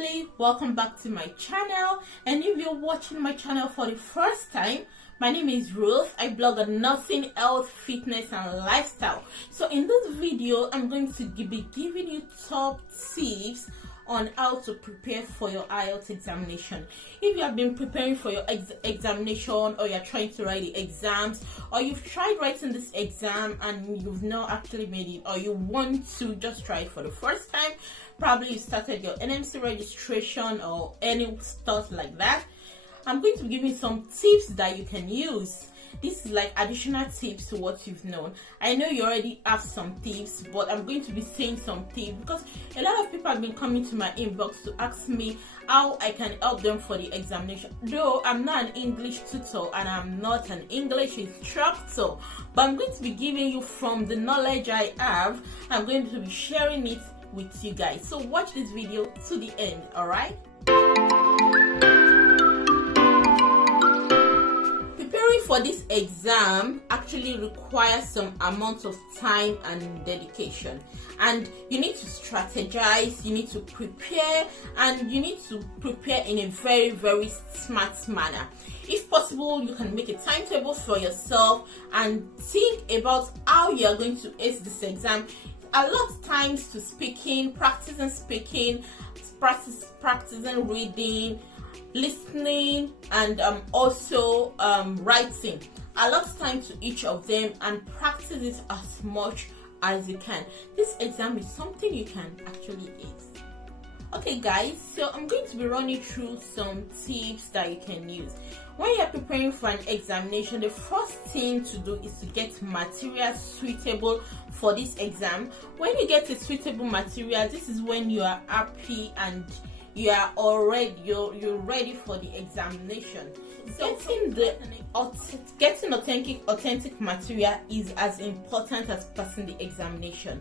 family, welcome back to my channel. And if you're watching my channel for the first time, my name is Ruth. I blog on nursing, health, fitness and lifestyle. So in this video I'm going to be giving you top tips on how to prepare for your IELTS examination. If you have been preparing for your examination, or you're trying to write the exams, or you've tried writing this exam and you've not actually made it, or you want to just try it for the first time, probably you started your NMC registration or any stuff like that, I'm going to give you some tips that you can use. This is like additional tips to what you've known. I know you already have some tips, but I'm going to be saying some tips because a lot of people have been coming to my inbox to ask me how I can help them for the examination. Though I'm not an English tutor and I'm not an English instructor, but I'm going to be giving you from the knowledge I have. I'm going to be sharing it with you guys. So watch this video to the end, alright? For this exam actually requires some amount of time and dedication, and you need to strategize, you need to prepare, and you need to prepare in a very smart manner. If possible, you can make a timetable for yourself and think about how you are going to ace this exam. A lot of times to speaking, practicing reading, listening, and also writing. A lot of time to each of them, and practice it as much as you can. This exam is something you can actually ace. Okay guys, so I'm going to be running through some tips that you can use when you're preparing for an examination. The first thing to do is to get material suitable for this exam. When you get a suitable material, this is when you are happy and you are already you're ready for the examination. So getting authentic material is as important as passing the examination.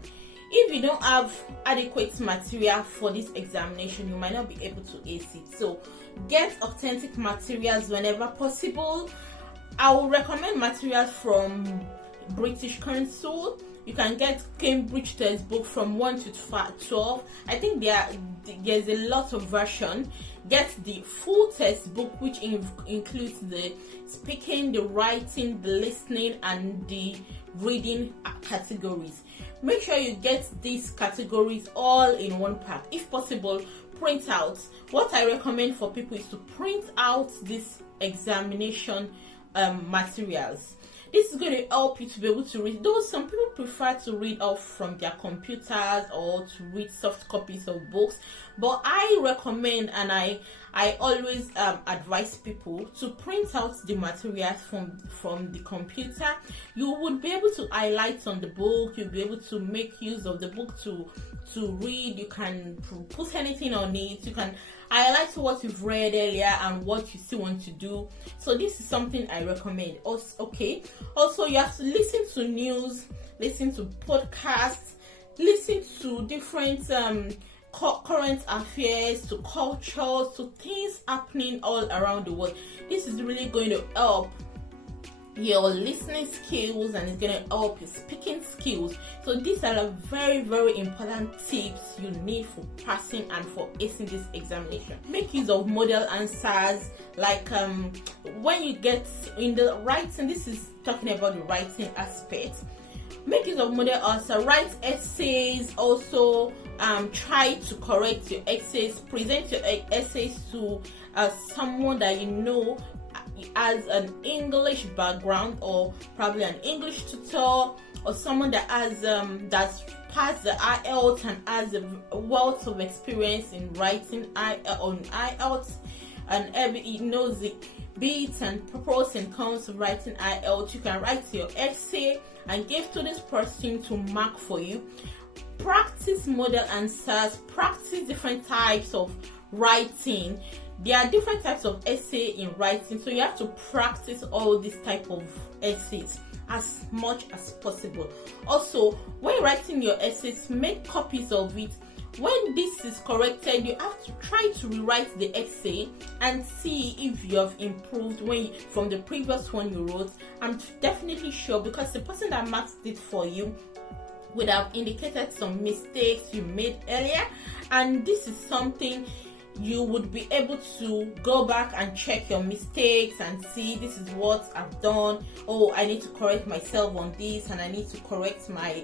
If you don't have adequate material for this examination, you might not be able to ace it. So get authentic materials whenever possible. I will recommend materials from British Council. You can get Cambridge textbook from 1 to 12. I think there's a lot of version. Get the full textbook, which includes the speaking, the writing, the listening, and the reading categories. Make sure you get these categories all in one pack. If possible, print out. What I recommend for people is to print out these examination materials. This is going to help you to be able to read. Though some people prefer to read off from their computers or to read soft copies of books, but I recommend and I always advise people to print out the materials from the computer. You would be able to highlight on the book. You'll be able to make use of the book to read. You can put anything on it. You can highlight what you've read earlier and what you still want to do. So this is something I recommend. Also, you have to listen to news, listen to podcasts, listen to different current affairs, to cultures, to things happening all around the world. This is really going to help your listening skills, and it's going to help your speaking skills. So these are very important tips you need for passing and for acing this examination. Make use of model answers, like when you get in the writing. This is talking about the writing aspect. Make use of model answer, write essays. Also try to correct your essays, present your essays to someone that you know as an English background, or probably an English tutor, or someone that has that's passed the IELTS and has a wealth of experience in writing on IELTS, and he knows the bits and pros and cons of writing IELTS. You can write your essay and give to this person to mark for you. Practice model answers, practice different types of writing. There are different types of essay in writing, so you have to practice all these type of essays as much as possible. Also, when writing your essays, make copies of it. When this is corrected, you have to try to rewrite the essay and see if you have improved from the previous one you wrote. I'm definitely sure, because the person that marked it for you would have indicated some mistakes you made earlier, and this is something you would be able to go back and check your mistakes and see, this is what I've done. Oh, I need to correct myself on this, and I need to correct my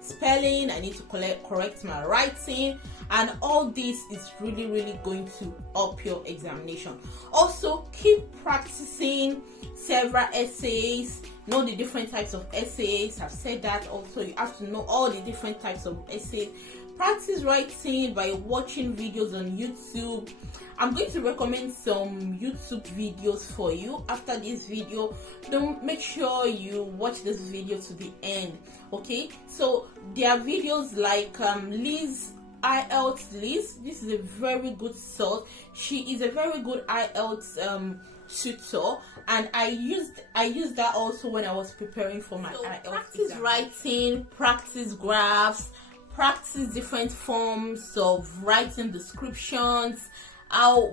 spelling, I need to correct my writing, and all this is really going to up your examination. Also, keep practicing several essays. Know the different types of essays. I've said that. Also, you have to know all the different types of essays. Practice writing by watching videos on YouTube. I'm going to recommend some YouTube videos for you after this video. Don't make sure you watch this video to the end. Okay, so there are videos like Liz, IELTS Liz. This is a very good source. She is a very good IELTS tutor, and I used that also when I was preparing for my IELTS practice exam. Writing, practice graphs, practice different forms of writing descriptions, how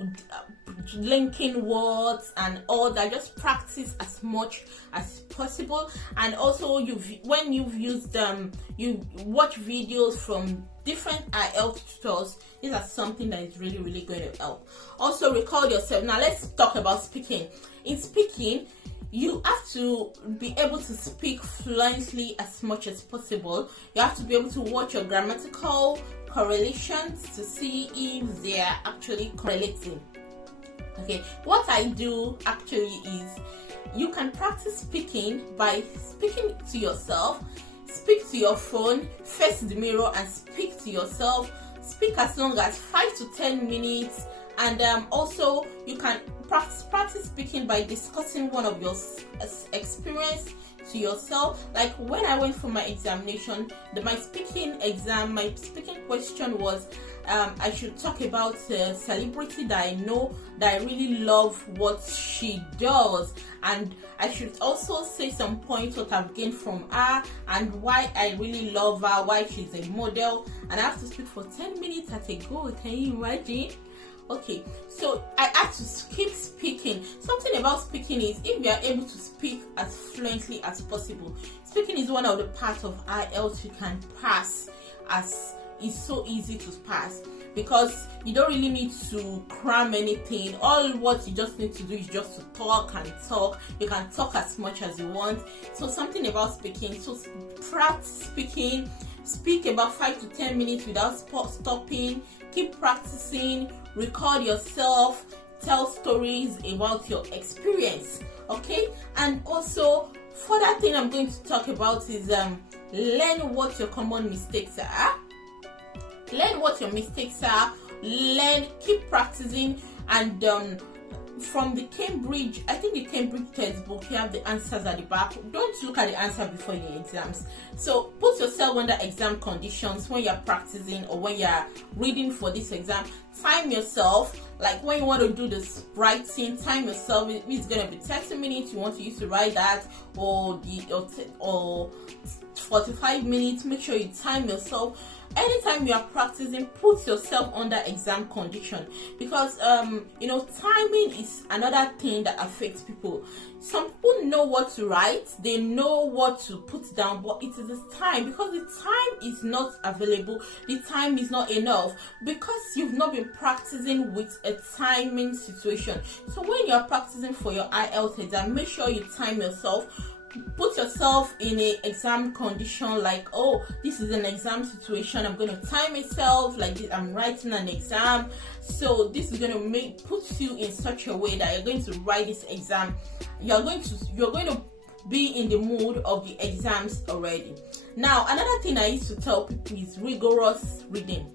linking words and all that. Just practice as much as possible. And also, when you've used you watch videos from different IELTS tutors. These are something that is really going to help. Also, record yourself. Now let's talk about speaking. In speaking, you have to be able to speak fluently as much as possible. You have to be able to watch your grammatical correlations to see if they are actually correlating. Okay, what I do actually is, you can practice speaking by speaking to yourself. Speak to your phone, face the mirror and speak to yourself. Speak as long as 5 to 10 minutes. And also, you can practice speaking by discussing one of your experience to yourself. Like when I went for my examination, my speaking question was, I should talk about a celebrity that I know that I really love what she does, and I should also say some points what I've gained from her and why I really love her, why she's a model. And I have to speak for 10 minutes at a go. Can you imagine? Okay, so I have to keep speaking. Something about speaking is, if you are able to speak as fluently as possible, speaking is one of the parts of IELTS you can pass, as it's so easy to pass, because you don't really need to cram anything. All what you just need to do is just to talk and talk. You can talk as much as you want. So something about speaking, so practice speaking. Speak about 5 to 10 minutes without stopping. Keep practicing. Record yourself. Tell stories about your experience. Okay? And also, further thing I'm going to talk about is learn what your common mistakes are. Learn what your mistakes are. Keep practicing. And from the Cambridge, I think the Cambridge textbook, you have the answers at the back. Don't look at the answer before your exams. So put yourself under exam conditions when you're practicing or when you're reading for this exam. Time yourself. Like when you want to do this writing, time yourself. It's going to be 30 minutes you want to use to write that, or 45 minutes. Make sure you time yourself. Anytime you are practicing, put yourself under exam condition, because timing is another thing that affects people. Some people know what to write, they know what to put down, but it is the time, because the time is not available, the time is not enough, because you've not been practicing with a timing situation. So when you're practicing for your IELTS exam, make sure you time yourself. Put yourself in an exam condition, like, oh, this is an exam situation, I'm going to time myself like this, I'm writing an exam, so this is going to put you in such a way that you're going to write this exam. You're going to be in the mood of the exams already. Now, another thing I used to tell people is rigorous reading.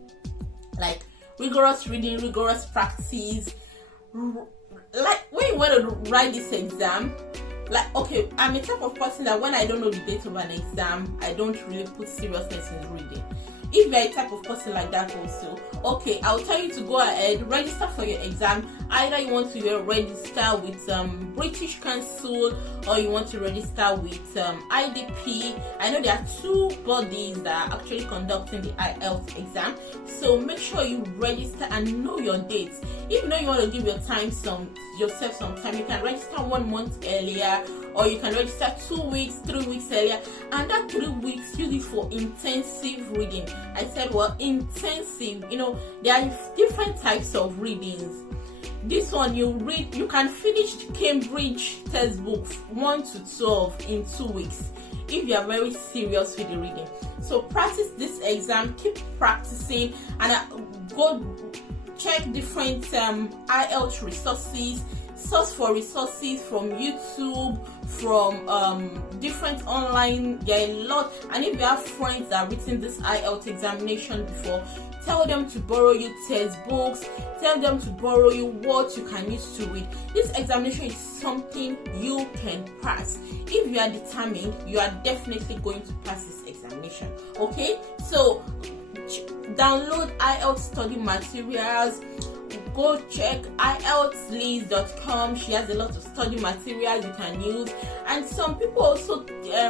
Like rigorous reading, rigorous practice. Like when you want to write this exam, like, okay, I'm a type of person that when I don't know the date of an exam, I don't really put seriousness in reading. If you're a type of person like that also, okay, I'll tell you to go ahead, register for your exam. Either you want to register with British Council, or you want to register with IDP. I know there are two bodies that are actually conducting the IELTS exam, so make sure you register and know your dates. If you know you want to give yourself some time, you can register 1 month earlier, or you can register 2 weeks, 3 weeks earlier, and that 3 weeks use it for intensive reading. I said, well, intensive, you know, there are different types of readings. This one, you can finish Cambridge textbook 1 to 12 in 2 weeks if you are very serious with the reading. So practice this exam, keep practicing, and go check different IELTS resources, source for resources from YouTube, from different online. There are a lot. And if you have friends that have written this IELTS examination before, tell them to borrow you textbooks, tell them to borrow you what you can use to read. This examination is something you can pass. If you are determined, you are definitely going to pass this examination. Okay, so download IELTS study materials. Go check IELTSLiz.com. She has a lot of study materials you can use, and some people also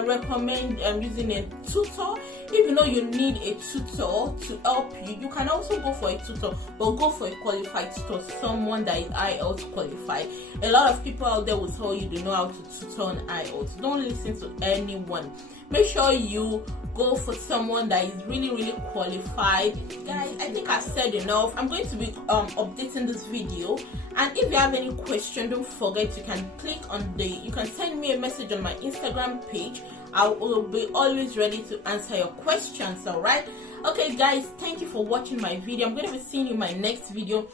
recommend using a tutor. If you know you need a tutor to help you, you can also go for a tutor, but go for a qualified tutor, someone that is IELTS qualified. A lot of people out there will tell you they know how to tutor on IELTS. Don't listen to anyone. Make sure you go for someone that is really qualified. Guys, I think I've said enough. I'm going to be updating this video, and if you have any question, don't forget you can send me a message on my Instagram page. I will be always ready to answer your questions. All right, okay guys, thank you for watching my video. I'm going to be seeing you in my next video.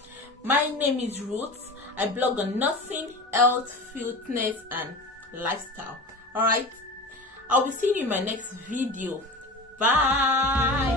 My name is Ruth. I blog on nursing, health, fitness and lifestyle. All right, I'll be seeing you in my next video. Bye.